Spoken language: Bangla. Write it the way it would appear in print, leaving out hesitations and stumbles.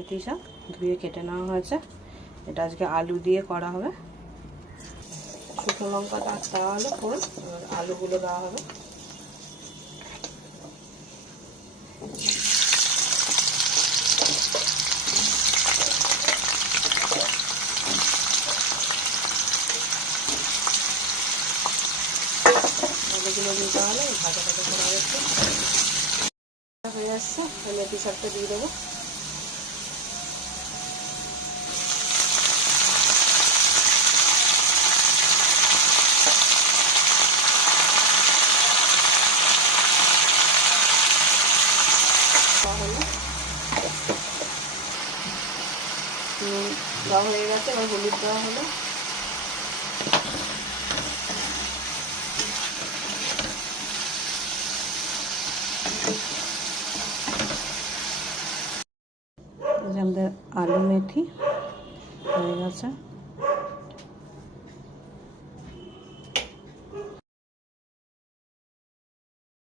মেথি শাক ধুয়ে কেটে নেওয়া হয়েছে। এটা আজকে আলু দিয়ে করা হবে। শুকনো লঙ্কাটা দেওয়া হলো ফোড়ন, আর আলুগুলো দেওয়া হবে। আলুগুলো দিয়ে দেওয়া হলো, ভাজা ভাজা করা হচ্ছে, হয়ে আসছে। মেথি শাকটা দিয়ে দেবো। দেওয়া হয়ে গেছে, এবার হলুদ দেওয়া হলো। আমাদের আলু মেথি হয়ে গেছে।